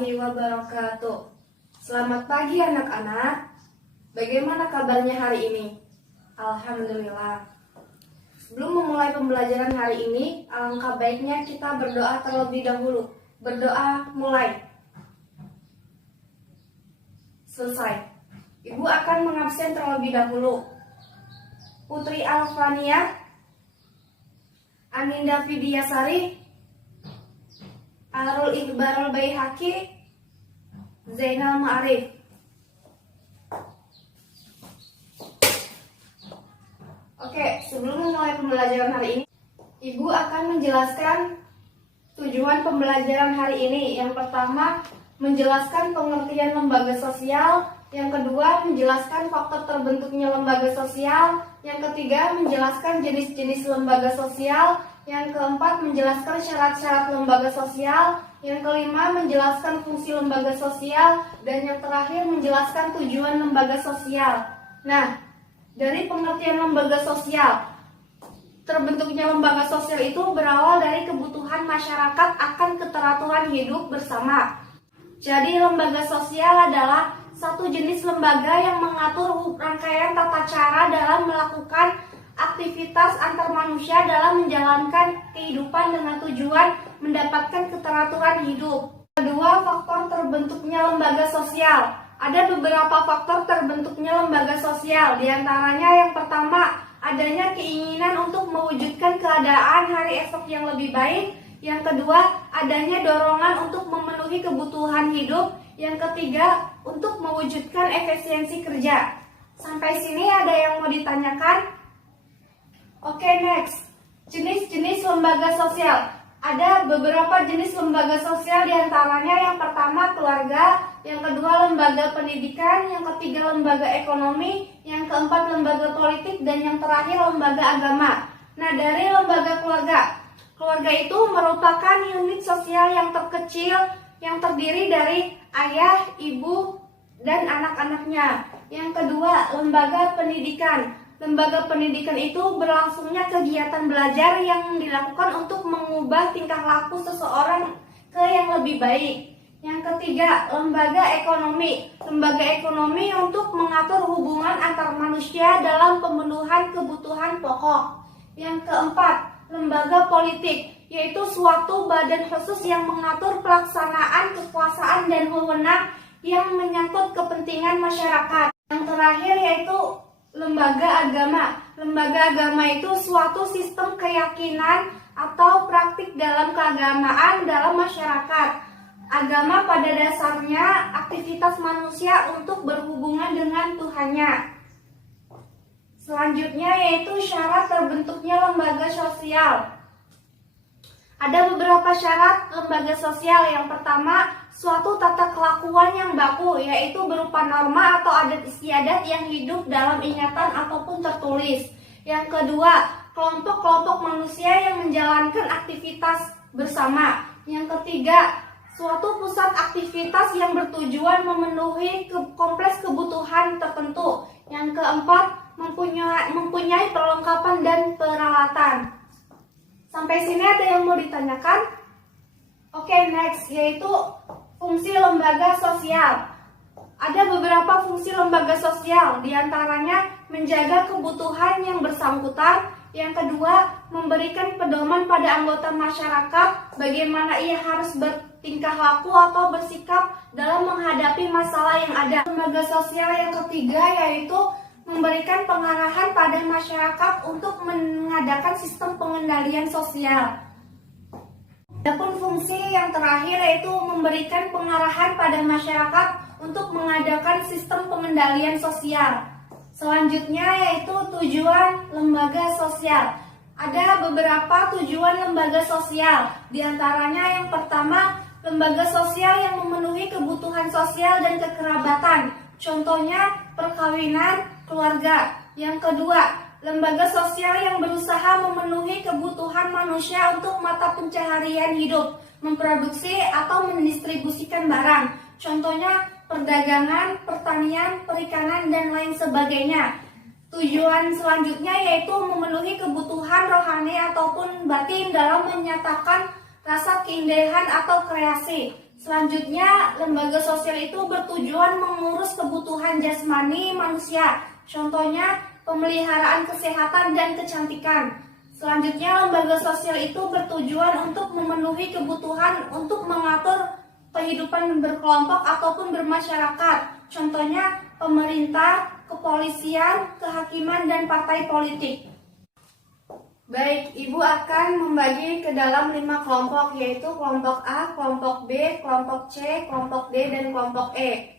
warahmatullahi wabarakatuh. Selamat pagi anak-anak. Bagaimana kabarnya hari ini? Alhamdulillah. Sebelum memulai pembelajaran hari ini, alangkah baiknya kita berdoa terlebih dahulu. Berdoa mulai. Selesai. Ibu akan mengabsen terlebih dahulu. Putri Alfania, Aninda Fidiasari, Arul Iqbarul Baihaqi, Zainal Ma'arif. Oke, sebelum memulai pembelajaran hari ini, Ibu akan menjelaskan tujuan pembelajaran hari ini. Yang pertama, menjelaskan pengertian lembaga sosial. Yang kedua, menjelaskan faktor terbentuknya lembaga sosial. Yang ketiga, menjelaskan jenis-jenis lembaga sosial. Yang keempat, menjelaskan syarat-syarat lembaga sosial. Yang kelima, menjelaskan fungsi lembaga sosial. Dan yang terakhir, menjelaskan tujuan lembaga sosial. Nah, dari pengertian lembaga sosial, terbentuknya lembaga sosial itu berawal dari kebutuhan masyarakat akan keteraturan hidup bersama. Jadi, lembaga sosial adalah satu jenis lembaga yang mengatur rangkaian tata cara dalam melakukan aktivitas antar manusia dalam menjalankan kehidupan dengan tujuan mendapatkan keteraturan hidup. Kedua, faktor terbentuknya lembaga sosial. Ada beberapa faktor terbentuknya lembaga sosial. Di antaranya yang pertama, adanya keinginan untuk mewujudkan keadaan hari esok yang lebih baik. Yang kedua, adanya dorongan untuk memenuhi kebutuhan hidup. Yang ketiga, untuk mewujudkan efisiensi kerja. Sampai sini ada yang mau ditanyakan? Oke, next. Jenis-jenis lembaga sosial. Ada beberapa jenis lembaga sosial, diantaranya yang pertama keluarga, yang kedua lembaga pendidikan, yang ketiga lembaga ekonomi, yang keempat lembaga politik, dan yang terakhir lembaga agama. Nah, dari lembaga keluarga. Keluarga itu merupakan unit sosial yang terkecil yang terdiri dari ayah, ibu, dan anak-anaknya. Yang kedua, lembaga pendidikan. Lembaga pendidikan itu berlangsungnya kegiatan belajar yang dilakukan untuk mengubah tingkah laku seseorang ke yang lebih baik. Yang ketiga, lembaga ekonomi. Lembaga ekonomi untuk mengatur hubungan antar manusia dalam pemenuhan kebutuhan pokok. Yang keempat, lembaga politik, yaitu suatu badan khusus yang mengatur pelaksanaan kekuasaan dan wewenang yang menyangkut kepentingan masyarakat. Yang terakhir yaitu lembaga agama. Lembaga agama itu suatu sistem keyakinan atau praktik dalam keagamaan dalam masyarakat. Agama pada dasarnya aktivitas manusia untuk berhubungan dengan Tuhannya. Selanjutnya yaitu syarat terbentuknya lembaga sosial. Ada beberapa syarat lembaga sosial. Yang pertama, suatu tata kelakuan yang baku, yaitu berupa norma atau adat istiadat yang hidup dalam ingatan ataupun tertulis. Yang kedua, kelompok-kelompok manusia yang menjalankan aktivitas bersama. Yang ketiga, suatu pusat aktivitas yang bertujuan memenuhi kompleks kebutuhan tertentu. Yang keempat, mempunyai perlengkapan dan peralatan. Sampai sini ada yang mau ditanyakan? Oke, next, yaitu fungsi lembaga sosial. Ada beberapa fungsi lembaga sosial, diantaranya menjaga kebutuhan yang bersangkutan. Yang kedua, memberikan pedoman pada anggota masyarakat bagaimana ia harus bertingkah laku atau bersikap dalam menghadapi masalah yang ada. Lembaga sosial yang ketiga yaitu memberikan pengarahan pada masyarakat untuk mengadakan sistem pengendalian sosial. Adapun fungsi yang terakhir yaitu memberikan pengarahan pada masyarakat untuk mengadakan sistem pengendalian sosial. Selanjutnya yaitu tujuan lembaga sosial. Ada beberapa tujuan lembaga sosial. Di antaranya yang pertama, lembaga sosial yang memenuhi kebutuhan sosial dan kekerabatan. Contohnya perkawinan, keluarga. Yang kedua, lembaga sosial yang berusaha memenuhi kebutuhan manusia untuk mata pencaharian hidup, memproduksi atau mendistribusikan barang. Contohnya perdagangan, pertanian, perikanan, dan lain sebagainya. Tujuan selanjutnya yaitu memenuhi kebutuhan rohani ataupun batin dalam menyatakan rasa keindahan atau kreasi. Selanjutnya, lembaga sosial itu bertujuan mengurus kebutuhan jasmani manusia. Contohnya, pemeliharaan kesehatan dan kecantikan. Selanjutnya, lembaga sosial itu bertujuan untuk memenuhi kebutuhan untuk mengatur kehidupan berkelompok ataupun bermasyarakat. Contohnya, pemerintah, kepolisian, kehakiman, dan partai politik. Baik, Ibu akan membagi ke dalam 5 kelompok, yaitu kelompok A, kelompok B, kelompok C, kelompok D, dan kelompok E.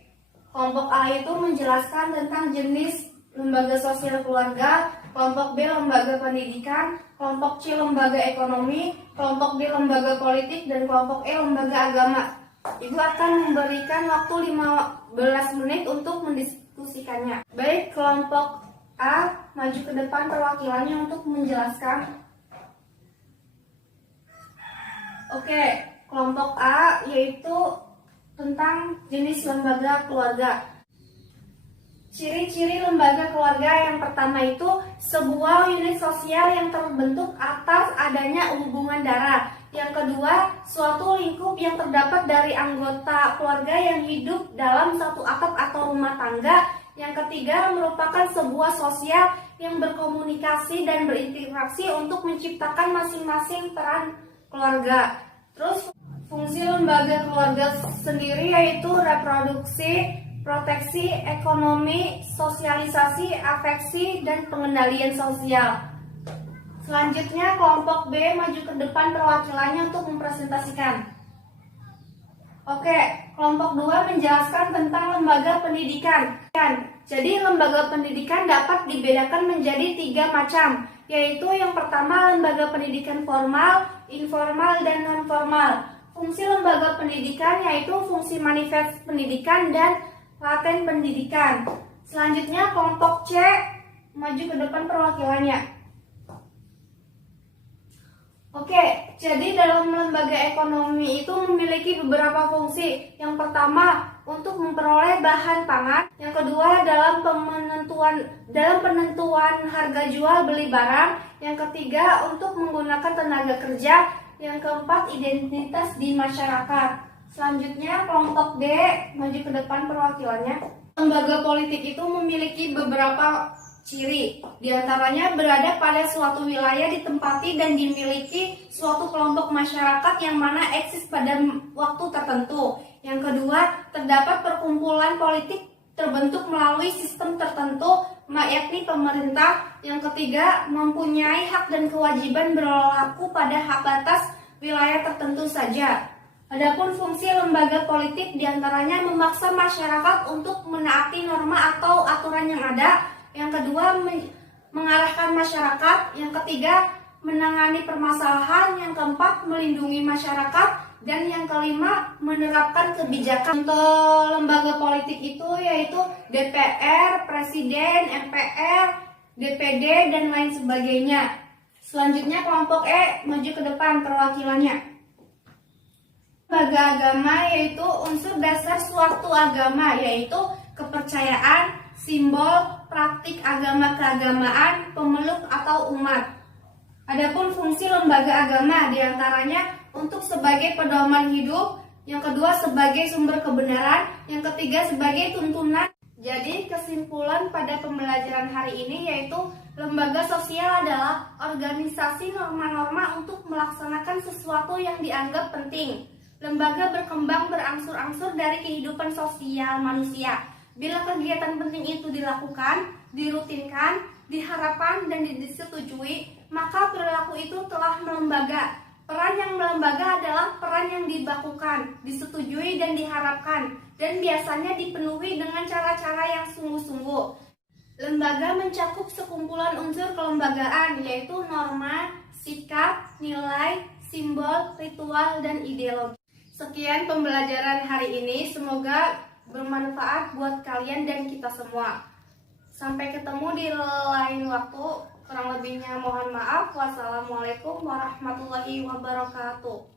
Kelompok A itu menjelaskan tentang jenis lembaga sosial keluarga, kelompok B lembaga pendidikan, kelompok C lembaga ekonomi, kelompok D lembaga politik, dan kelompok E lembaga agama. Ibu akan memberikan waktu 15 menit untuk mendiskusikannya. Baik, kelompok A, maju ke depan perwakilannya untuk menjelaskan. Oke, kelompok A yaitu tentang jenis lembaga keluarga. Ciri-ciri lembaga keluarga yang pertama itu sebuah unit sosial yang terbentuk atas adanya hubungan darah. Yang kedua, suatu lingkup yang terdapat dari anggota keluarga yang hidup dalam satu atap atau rumah tangga. Yang ketiga, merupakan sebuah sosial yang berkomunikasi dan berinteraksi untuk menciptakan masing-masing peran keluarga. Terus, fungsi lembaga keluarga sendiri yaitu reproduksi, proteksi, ekonomi, sosialisasi, afeksi, dan pengendalian sosial. Selanjutnya, kelompok B maju ke depan perwakilannya untuk mempresentasikan. Oke, kelompok 2 menjelaskan tentang lembaga pendidikan. Jadi, lembaga pendidikan dapat dibedakan menjadi 3 macam, yaitu yang pertama lembaga pendidikan formal, informal, dan non-formal. Fungsi lembaga pendidikan yaitu fungsi manifest pendidikan dan laten pendidikan. Selanjutnya, kelompok C maju ke depan perwakilannya. Oke, jadi dalam lembaga ekonomi itu memiliki beberapa fungsi. Yang pertama, untuk memperoleh bahan pangan. Yang kedua, dalam penentuan harga jual beli barang. Yang ketiga, untuk menggunakan tenaga kerja. Yang keempat, identitas di masyarakat. Selanjutnya, kelompok D maju ke depan perwakilannya. Lembaga politik itu memiliki beberapa ciri, diantaranya berada pada suatu wilayah ditempati dan dimiliki suatu kelompok masyarakat yang mana eksis pada waktu tertentu. Yang kedua, terdapat perkumpulan politik terbentuk melalui sistem tertentu, yakni pemerintah. Yang ketiga, mempunyai hak dan kewajiban berlaku pada hak batas wilayah tertentu saja. Adapun fungsi lembaga politik diantaranya memaksa masyarakat untuk menaati norma atau aturan yang ada. Yang kedua, mengarahkan masyarakat. Yang ketiga, menangani permasalahan. Yang keempat, melindungi masyarakat. Dan yang kelima, menerapkan kebijakan. Untuk lembaga politik itu yaitu DPR, Presiden, MPR, DPD, dan lain sebagainya. Selanjutnya, kelompok E maju ke depan perwakilannya. Lembaga agama yaitu unsur dasar suatu agama, yaitu kepercayaan, simbol, praktik agama keagamaan, pemeluk atau umat. Adapun fungsi lembaga agama diantaranya untuk sebagai pedoman hidup, yang kedua sebagai sumber kebenaran, yang ketiga sebagai tuntunan. Jadi kesimpulan pada pembelajaran hari ini yaitu lembaga sosial adalah organisasi norma-norma untuk melaksanakan sesuatu yang dianggap penting. Lembaga berkembang berangsur-angsur dari kehidupan sosial manusia. Bila kegiatan penting itu dilakukan, dirutinkan, diharapkan, dan disetujui, maka perilaku itu telah melembaga. Peran yang melembaga adalah peran yang dibakukan, disetujui, dan diharapkan, dan biasanya dipenuhi dengan cara-cara yang sungguh-sungguh. Lembaga mencakup sekumpulan unsur kelembagaan, yaitu norma, sikap, nilai, simbol, ritual, dan ideologi. Sekian pembelajaran hari ini, semoga bermanfaat buat kalian dan kita semua. Sampai ketemu di lain waktu. Kurang lebihnya mohon maaf. Wassalamualaikum warahmatullahi wabarakatuh.